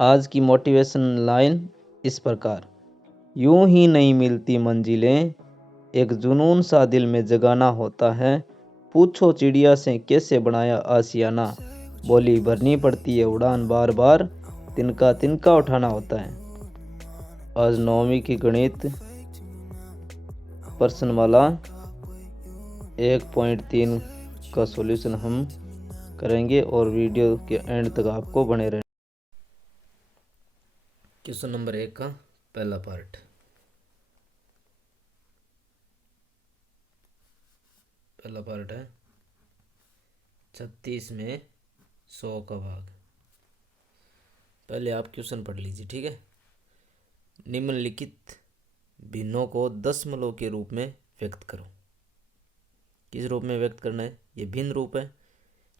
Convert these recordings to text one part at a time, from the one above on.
आज की motivation line इस प्रकार। यूं ही नहीं मिलती मंजिलें, एक जुनून सा दिल में जगाना होता है। पूछो चिड़िया से कैसे बनाया आशियाना, बोली भरनी पड़ती है उड़ान बार बार, तिनका तिनका उठाना होता है। आज 9वीं की गणित प्रश्नमाला 1.3 का सॉल्यूशन हम करेंगे और वीडियो के एंड तक आपको बने रहना। क्वेश्चन नंबर 1 का पहला पार्ट। पहला पार्ट है 36 में 100 का भाग। पहले आप क्वेश्चन पढ़ लीजिए, ठीक है। निम्नलिखित भिन्नों को दशमलव के रूप में व्यक्त करो। किस रूप में व्यक्त करना है? ये भिन्न रूप है,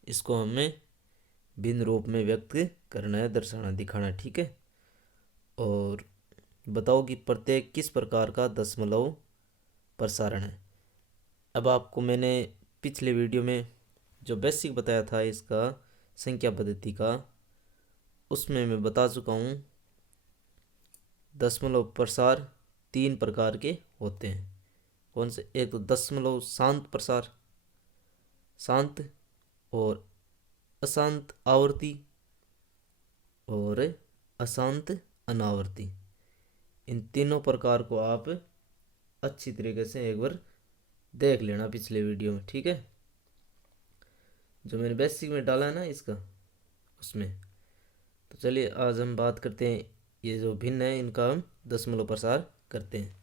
इसको हमें भिन्न रूप में व्यक्त करना है, दर्शाना, दिखाना, ठीक है। और बताओ कि प्रत्येक किस प्रकार का दशमलव प्रसारण है। अब आपको मैंने पिछले वीडियो में जो बेसिक बताया था इसका संख्या पद्धति का, उसमें मैं बता चुका हूँ दशमलव प्रसार 3 प्रकार के होते हैं। कौन से? एक तो दशमलव शांत प्रसार, शांत और अशांत आवर्ती और अशांत अनावर्ती। इन तीनों प्रकार को आप अच्छी तरीके से एक बार देख लेना पिछले वीडियो में, ठीक है। जो मैंने बेसिक में डाला है ना इसका, उसमें। तो चलिए आज हम बात करते हैं, ये जो भिन्न है इनका हम दशमलव प्रसार करते हैं,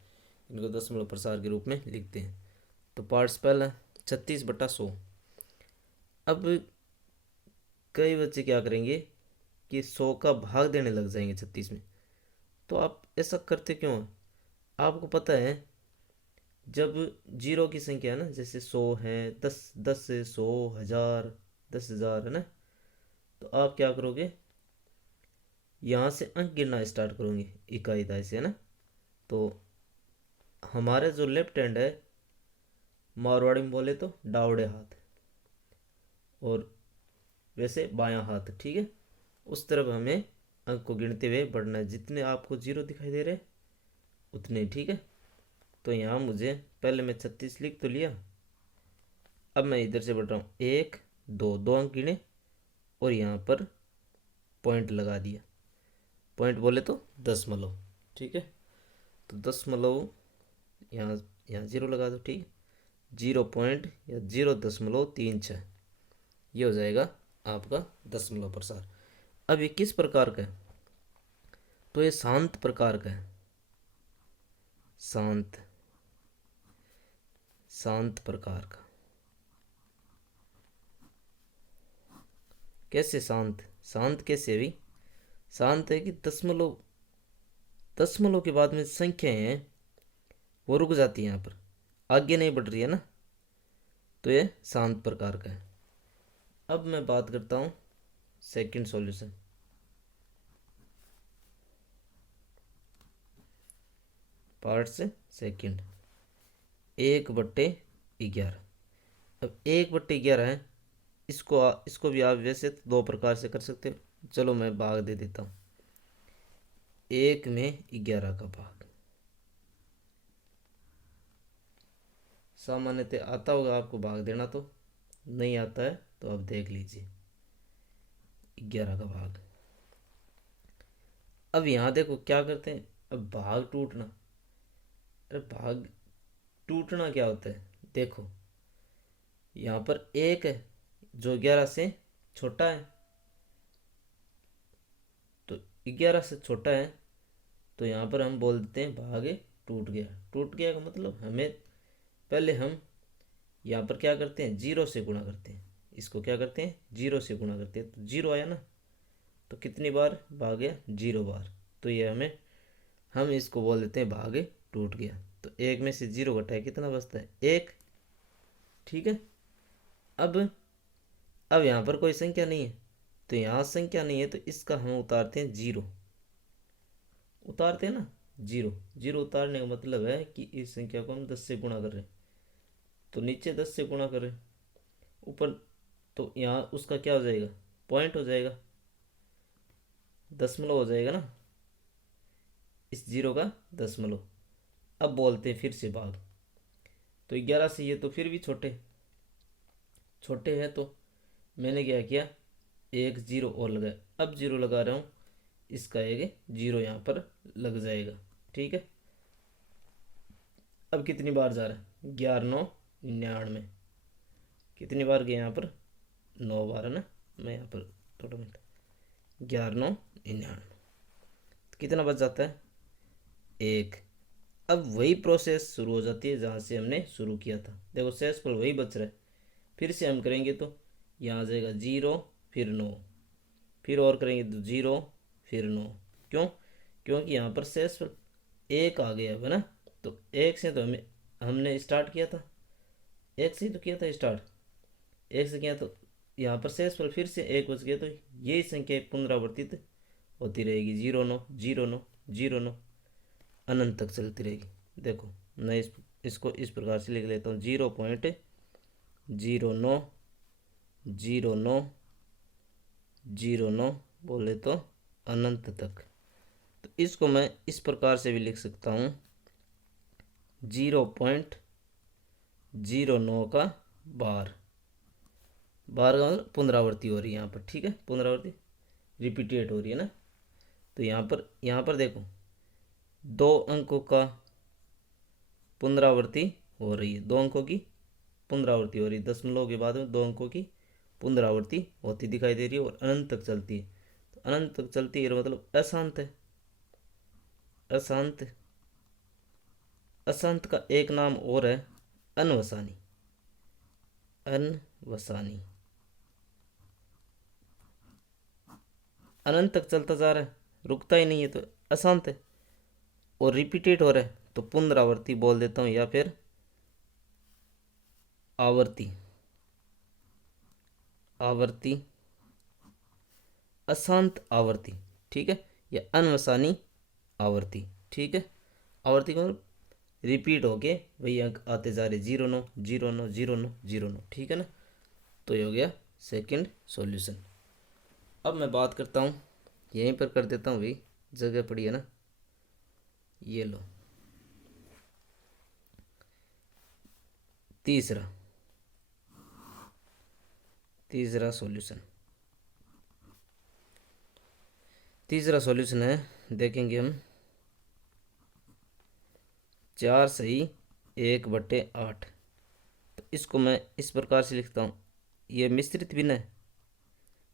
इनको दशमलव प्रसार के रूप में लिखते हैं। तो पार्ट्स पहला 36/100। अब कई बच्चे क्या करेंगे कि 100 का भाग देने लग जाएंगे 36 में। तो आप ऐसा करते क्यों हैं? आपको पता है जब जीरो की संख्या है ना, जैसे 100 है, 10 से 100, 1000, 10,000 है ना, तो आप क्या करोगे, यहाँ से अंक गिनना स्टार्ट करोगे इकाई इकाई से, है ना। तो हमारे जो लेफ्ट हैंड है, मारवाड़ी में बोले तो डावड़े हाथ, और वैसे बायां हाथ, ठीक है। उस तरफ हमें अंक को गिनते हुए बढ़ना है, जितने आपको जीरो दिखाई दे रहे उतने, ठीक है। तो यहाँ मुझे पहले मैं 36 लिख तो लिया, अब मैं इधर से बढ़ रहा हूँ, 1 2 2 अंक गिने और यहाँ पर पॉइंट लगा दिया। पॉइंट बोले तो दशमलव, ठीक है। तो दशमलव यहाँ यहाँ जीरो लगा दो, ठीक है। 0 पॉइंट या 0.36 ये हो जाएगा आपका दशमलव प्रसार। अब ये किस प्रकार का है? तो ये शांत प्रकार का है। शांत, शांत प्रकार का। कैसे शांत? शांत कैसे भी? शांत है कि दशमलव, दशमलव के बाद में संख्याएं हैं वो रुक जाती है, यहाँ पर आगे नहीं बढ़ रही है ना, तो ये शांत प्रकार का है। अब मैं बात करता हूँ सेकंड सॉल्यूशन। पार्ट से सेकंड 1/11। अब 1/11 है, इसको भी आप वैसे तो 2 प्रकार से कर सकते हो। चलो मैं भाग दे देता हूँ, 1 में 11 का भाग। सामान्यतः आता होगा आपको भाग देना, तो नहीं आता है तो आप देख लीजिए 11 का भाग। अब यहाँ देखो क्या करते हैं, अब भाग टूटना। अरे भाग टूटना क्या होता है? देखो यहाँ पर 1 है जो 11 से छोटा है, तो 11 से छोटा है, तो यहाँ पर हम बोल देते हैं भाग टूट गया। टूट गया का मतलब हमें पहले हम यहाँ पर क्या करते हैं, 0 से गुणा करते हैं। इसको क्या करते हैं, 0 से गुणा करते हैं, तो 0 आया ना, तो कितनी बार भाग गया, 0 बार। तो ये हम इसको बोल देते हैं भाग टूट गया। तो 1 में से 0 घटाए कितना बचता है, 1, ठीक है। अब यहाँ पर कोई संख्या नहीं है, तो यहाँ संख्या नहीं है, तो इसका हम उतारते हैं 0, उतारते हैं ना 0। 0 उतारने का मतलब है कि इस संख्या को हम 10 से गुणा कर रहे हैं, तो नीचे 10 से गुणा कर रहे हैं, ऊपर, तो यहाँ उसका क्या हो जाएगा, पॉइंट हो जाएगा। दशमलव हो जाएगा ना, इस जीरो का दशमलव। अब बोलते हैं फिर से भाग, तो 11 से ये तो फिर भी छोटे छोटे हैं, तो मैंने क्या किया, एक जीरो और लगाया। अब जीरो लगा रहा हूँ, इसका एक जीरो यहाँ पर लग जाएगा। ठीक है, अब कितनी बार जा रहा है, 11×9 = 99। कितनी बार गया यहाँ पर, 9 बार है ना। मैं यहाँ पर थोड़ा मिनट, 11×9 = 99, कितना बच जाता है, एक। अब वही प्रोसेस शुरू हो जाती है जहाँ से हमने शुरू किया था। देखो शेषफल वही बच रहा है, फिर से हम करेंगे तो यहाँ आ जाएगा 0 फिर 9, फिर और करेंगे तो 0 फिर 9। क्यों, क्योंकि यहाँ पर शेषफल एक आ गया है ना। तो एक से तो हमने स्टार्ट किया था, एक से ही तो किया था स्टार्ट, एक से किया, तो यहाँ पर शेषफल फिर से एक बच गया। तो यही संख्या पुनरावर्तित होती रहेगी, 0×9 0×9 0×9 अनंत तक चलती रहेगी। देखो मैं इसको इस प्रकार से लिख लेता हूँ, 0.090909 बोले तो अनंत तक। तो इसको मैं इस प्रकार से भी लिख सकता हूँ, 0.09 का बार, बार का मतलब पुनरावृत्ति हो रही है यहाँ पर। ठीक है, पुनरावृत्ति रिपीटेट हो रही है ना। तो यहाँ पर देखो 2 अंकों का पुनरावृत्ति हो रही है, 2 अंकों की पुनरावृत्ति हो रही है, दशमलव के बाद में 2 अंकों की पुनरावृत्ति होती दिखाई दे रही है, और अनंत तक चलती है। तो अनंत तक चलती है मतलब अशांत है। अशांत, अशांत का एक नाम और है अनवसानी। अनवसानी अनंत तक चलता जा रहा है, रुकता ही नहीं है, तो अशांत है। और रिपीटेट हो रहा है तो पुनरावृत्ति बोल देता हूँ, या फिर आवर्ती। आवर्ती, अशांत आवर्ती। ठीक है, या अनवसानी आवर्ती। ठीक है, आवर्ती को मतलब रिपीट होके वही अंक आते जा रहे, 0×9 0×9 0×9 0×9। ठीक है ना। तो ये हो गया सेकंड सॉल्यूशन। अब मैं बात करता हूँ, यहीं पर कर देता हूँ भाई, जगह पड़ी है ना, ये लो तीसरा सॉल्यूशन। तीसरा सॉल्यूशन है, देखेंगे हम, 4 सही 1/8। तो इसको मैं इस प्रकार से लिखता हूँ, ये मिश्रित भिन्न है,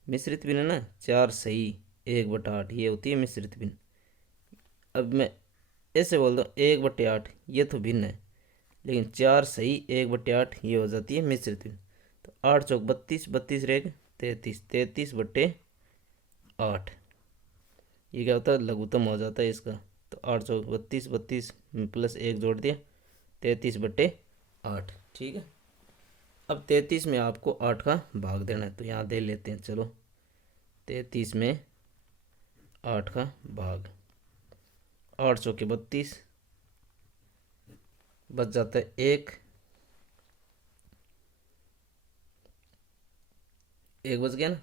मिश्रित भिन्न है ना, 4 सही 1/8 ये होती है मिश्रित भिन्न। अब मैं ऐसे बोल दूँ 1/8, ये तो भिन्न है, लेकिन 4 सही 1/8 ये हो जाती है मिश्रित भिन्न। तो 8 चौक 32, 32 रहेगा 33, 33/8 ये क्या होता है, लघुत्तम हो जाता है इसका। तो 8 चौक 32, 32 प्लस 1 जोड़ दिया, 33/8। ठीक है, अब 33 में आपको 8 का भाग देना है, तो यहाँ दे लेते हैं। चलो 33 में 8 का भाग, 8 चौके 32, बच जाता है 1, 1 बच गया ना।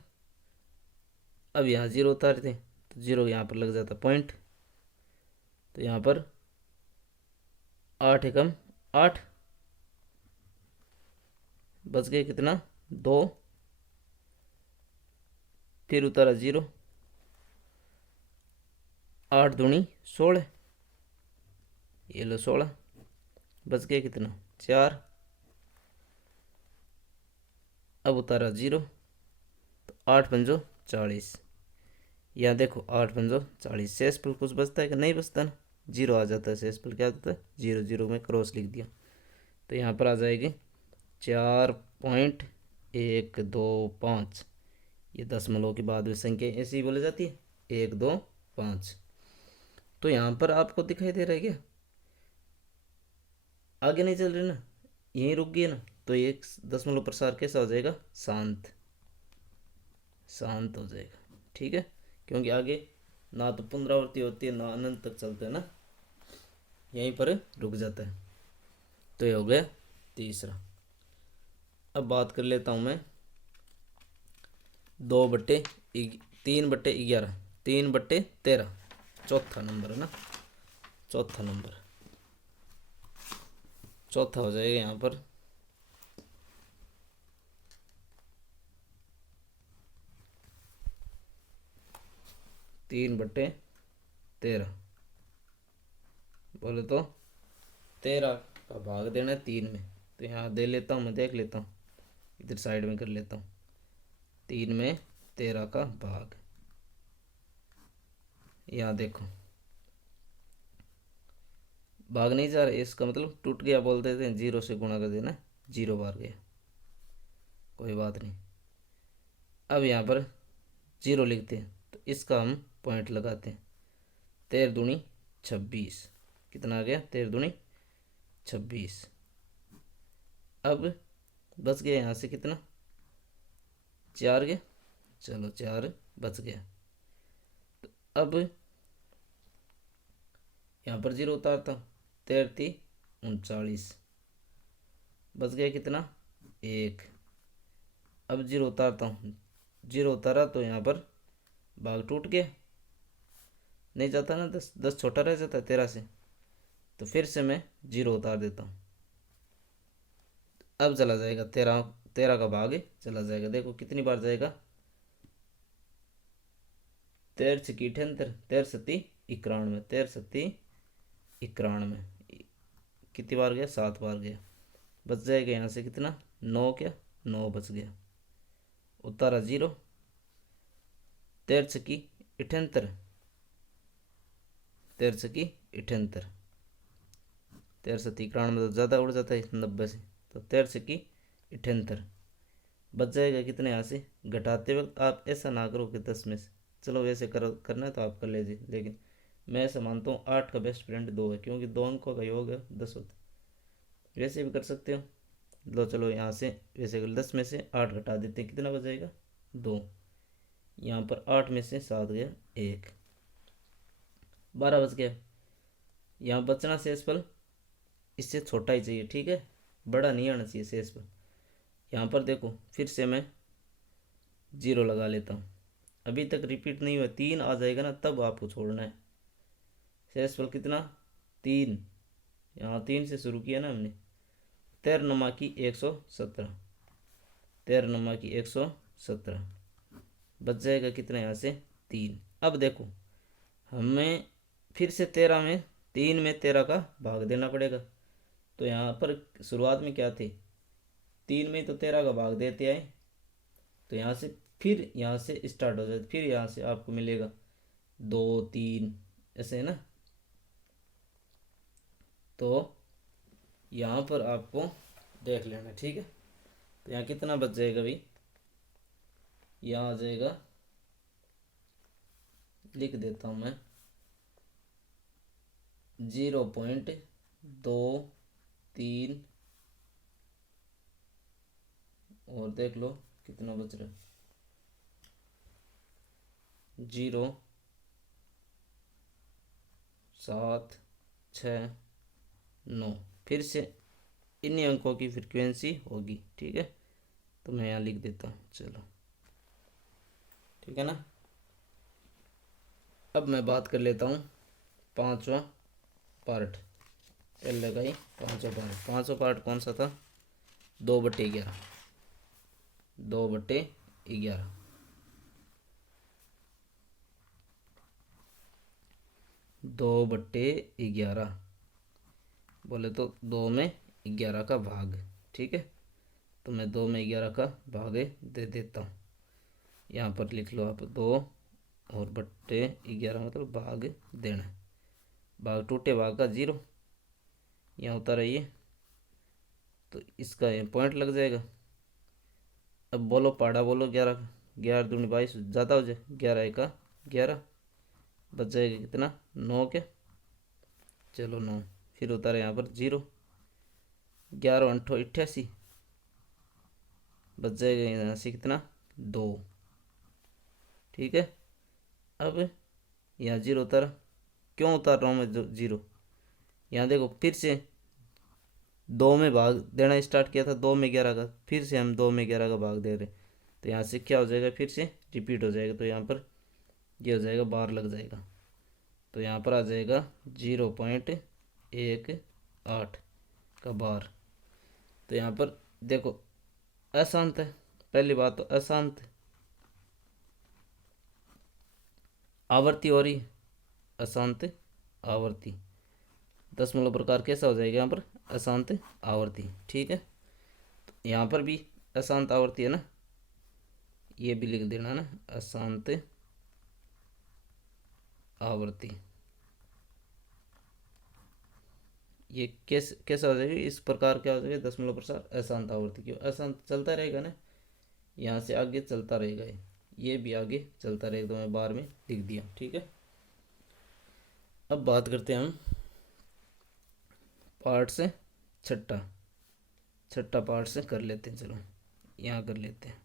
अब यहाँ 0 उतारे थे, तो 0 यहाँ पर लग जाता पॉइंट। तो यहाँ पर 8 एकम 8, बच गए कितना, 2, फिर उतारा 0, 8 दूनी 16, ये लो 16, बच गए कितना, 4, अब उतारा 0, तो 8 पंजो 40। यहाँ देखो 8 पंजो 40, शेषफल कुछ बचता है कि नहीं बचता ना, 0 आ जाता है शेषफल, क्या होता है 0, 0 में क्रॉस लिख दिया। तो यहाँ पर आ जाएगी 4.125, ये दशमलव के बाद में संख्या ऐसी ही बोली जाती है, 1 2 5। तो यहाँ पर आपको दिखाई दे रहा है क्या, आगे नहीं चल रही ना, यहीं रुक गई ना। तो एक दशमलव प्रसार कैसा हो जाएगा, शांत, शांत हो जाएगा। ठीक है, क्योंकि आगे ना तो पुनरावृत्ति होती है ना अनंत तक चलता है ना, यहीं पर रुक जाता है। तो ये हो गया तीसरा। अब बात कर लेता हूँ मैं 3/11। 3/13 चौथा नंबर है ना, चौथा नंबर, चौथा हो जाएगा यहाँ पर। तीन बट्टे तेरह बोले तो 13 का भाग देना है 3 में, तो यहाँ दे लेता हूँ, मैं देख लेता हूँ, इधर साइड में कर लेता हूँ। 3 में 13 का भाग, यहाँ देखो भाग नहीं जा रहा, इसका मतलब टूट गया बोल देते हैं, 0 से गुणा कर देना, 0 बार गया, कोई बात नहीं। अब यहाँ पर 0 लिखते हैं, तो इसका हम पॉइंट लगाते हैं। 13 दूनी 26, कितना आ गया, 13 दूनी 26। अब बच गया यहाँ से कितना, 4 गया, चलो 4 बच गया। तो अब यहाँ पर 0 उतारता हूँ, 13 39, बच गया कितना, 1। अब 0 उतारता हूँ, 0 उतारा तो यहाँ पर भाग टूट गया, नहीं जाता ना, 10 छोटा रह जाता है 13 से, तो फिर से मैं 0 उतार देता हूँ। अब चला जाएगा 13 का भाग चला जाएगा, देखो कितनी बार जाएगा, 13 छक्की 78, 13 सत्ती 91, 13 सत्ती 91, कितनी बार गया, 7 बार गया। बच जाएगा यहाँ से कितना, 9, क्या 9 बच गया, उतारा 0, 13 छक्की 78, 13 छक्की 78, 13 सत्ती 91 में तो ज़्यादा उड़ जाता है 90 से, तो 13 छक्की 78 बच जाएगा कितने, यहाँ से घटाते वक्त आप ऐसा ना करो कि 10 में से, चलो वैसे करो, करना है तो आप कर लीजिए, लेकिन मैं ऐसा मानता हूँ 8 का बेस्ट फ्रेंड 2 है, क्योंकि 2 अंकों का योग है 10 होता है, वैसे भी कर सकते हो। लो चलो यहाँ से वैसे कर, 10 में से 8 घटा देते हैं, कितना बच जाएगा, 2। यहाँ पर 8 में से 7 गया 1, 12 बच गया। यहाँ बचना शेषफल इससे छोटा ही चाहिए, ठीक है, बड़ा नहीं आना चाहिए शेषफल। यहाँ पर देखो फिर से मैं 0 लगा लेता हूँ, अभी तक रिपीट नहीं हुआ, 3 आ जाएगा ना तब आपको छोड़ना है। शेषफल कितना, 3, यहाँ 3 से शुरू किया ना हमने, 13 नमा की 117, 13 नमा की 117 बच जाएगा कितना, यहाँ से 3। अब देखो हमें फिर से 13 में 3 में 13 का भाग देना पड़ेगा, तो यहाँ पर शुरुआत में क्या थे, 3 में तो 13 का भाग देते आए, तो यहाँ से फिर यहाँ से स्टार्ट हो जाए, फिर यहाँ से आपको मिलेगा 2 3 ऐसे है ना, तो यहाँ पर आपको देख लेना, ठीक है। तो यहाँ कितना बच जाएगा भाई, यहाँ आ जाएगा, लिख देता हूँ मैं 0.23, और देख लो कितना बच रहा है, 0.769, फिर से इन्हीं अंकों की फ्रीक्वेंसी होगी, ठीक है। तो मैं यहाँ लिख देता हूँ, चलो ठीक है ना। अब मैं बात कर लेता हूँ 5वां पार्ट, पहले लगाई 5वां पार्ट, 5वां पार्ट कौन सा था, 2/11, 2/11, 2/11 बोले तो 2 में 11 का भाग, ठीक है। तो मैं 2 में 11 का भाग दे देता हूँ, यहाँ पर लिख लो आप 2 और बट्टे 11 मतलब भाग देना है, भाग टूटे भाग का 0 यहाँ उतारा ये, तो इसका ये पॉइंट लग जाएगा। अब बोलो पाड़ा बोलो 11 का, 11 दूनी 22 ज़्यादा हो जाए, 11 1 11 बच जाएगा कितना, 9 के, चलो 9, फिर उतारे यहाँ पर 0, 11 8 88 बच जाएगा यहाँ से कितना, 2, ठीक है। अब यहाँ 0 उतारा, क्यों उतार रहा हूँ मैं 0, यहाँ देखो फिर से 2 में भाग देना स्टार्ट किया था, 2 में 11 का, फिर से हम 2 में 11 का भाग दे रहे, तो यहाँ से क्या हो जाएगा, फिर से रिपीट हो जाएगा। तो यहाँ पर ये हो जाएगा बार लग जाएगा, तो यहाँ पर आ जाएगा 0.18 का बार। तो यहाँ पर देखो अशांत है, पहली बात तो अशांत आवर्ती हो रही, अशांत आवर्ती, दशमलव प्रकार कैसा हो जाएगा यहाँ पर अशांत आवर्ती। ठीक है, तो यहाँ पर भी अशांत आवर्ती है ना, ये भी लिख देना ना, अशांत आवर्ती। ये कैसा हो जाएगा, इस प्रकार क्या हो जाएगा, दशमलव प्रसार अशांत आवर्ती। क्यों अशांत, चलता रहेगा ना, यहाँ से आगे चलता रहेगा, ये भी आगे चलता रहेगा, तो मैं बार में लिख दिया। ठीक है, अब बात करते हैं हम पार्ट से, छठा छठा पार्ट से कर लेते हैं। चलो यहाँ कर लेते हैं।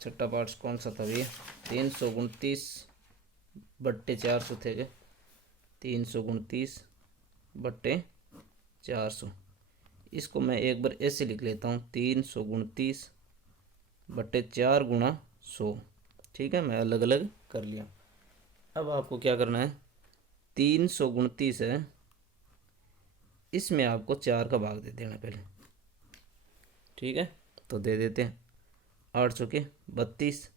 छठा पार्ट कौन सा था भैया, 329/400 थे क्या, 329/400। इसको मैं एक बार ऐसे लिख लेता हूँ, 329/4 × 100। ठीक है, मैं अलग अलग कर लिया। अब आपको क्या करना है, 329 है, इसमें आपको 4 का भाग दे देना पहले। ठीक है, तो दे देते हैं 8 चौके 32।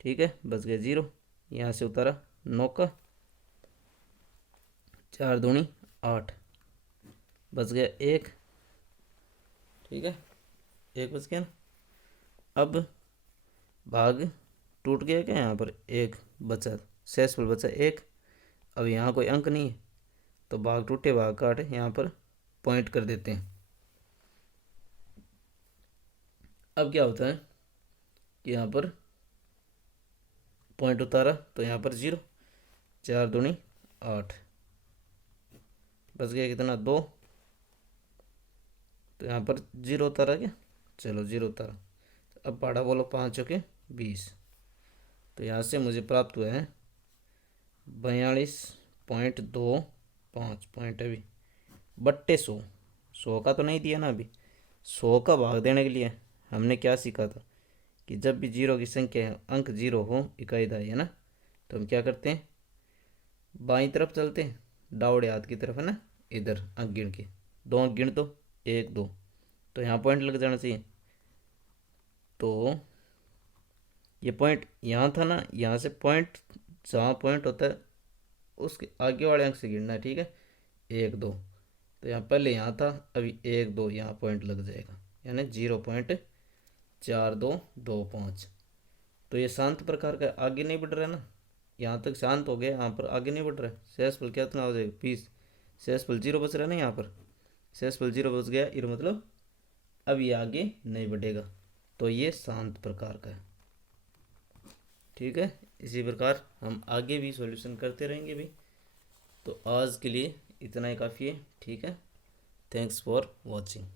ठीक है, बच गया 0, यहाँ से उतारा 9 का, 4 दूनी 8, बच गया 1। ठीक है, 1 बच गया ना। अब भाग टूट गया क्या, यहाँ पर 1 बचा, शेषफल बचा 1। अब यहाँ कोई अंक नहीं है, तो भाग टूटे भाग काट यहाँ पर पॉइंट कर देते हैं। अब क्या होता है कि यहाँ पर पॉइंट उतारा, तो यहाँ पर 0, 4 दूनी 8, बच गया कितना 2, तो यहाँ पर 0 उतारा क्या, चलो 0 उतारा। अब पढ़ा बोलो 5 चौके 20, तो यहाँ से मुझे प्राप्त हुआ है 42.25 पॉइंट। अभी बट्टे 100, 100 का तो नहीं दिया ना, अभी 100 का भाग देने के लिए हमने क्या सीखा था कि जब भी 0 की संख्या अंक 0 हो, इकाई दहाई है ना, तो हम क्या करते हैं, बाईं तरफ चलते हैं, दावड़े हाथ की तरफ है ना, इधर अंक गिन के 2 अंक गिन दो, 1 2, तो यहाँ पॉइंट लग जाना चाहिए। तो ये पॉइंट यहाँ था ना, यहाँ से पॉइंट, जहाँ पॉइंट होता है उसके आगे वाले अंक से गिनना है। ठीक है, 1 2, तो यहाँ पहले यहाँ था, अभी 1 2 यहाँ पॉइंट लग जाएगा, यानी 0.4225। तो ये शांत प्रकार का आगे नहीं बढ़ रहा है ना, यहाँ तक शांत हो गया, यहाँ पर आगे नहीं बढ़ रहा है। शेषफल कितना हो जाएगा 20, शेषफल 0 बच रहा है ना, यहाँ पर शेषफल 0 बच गया, ये मतलब अब ये आगे नहीं बढ़ेगा, तो ये शांत प्रकार का है। ठीक है, इसी प्रकार हम आगे भी सॉल्यूशन करते रहेंगे भी। तो आज के लिए इतना ही काफ़ी है। ठीक है, थैंक्स फॉर वॉचिंग।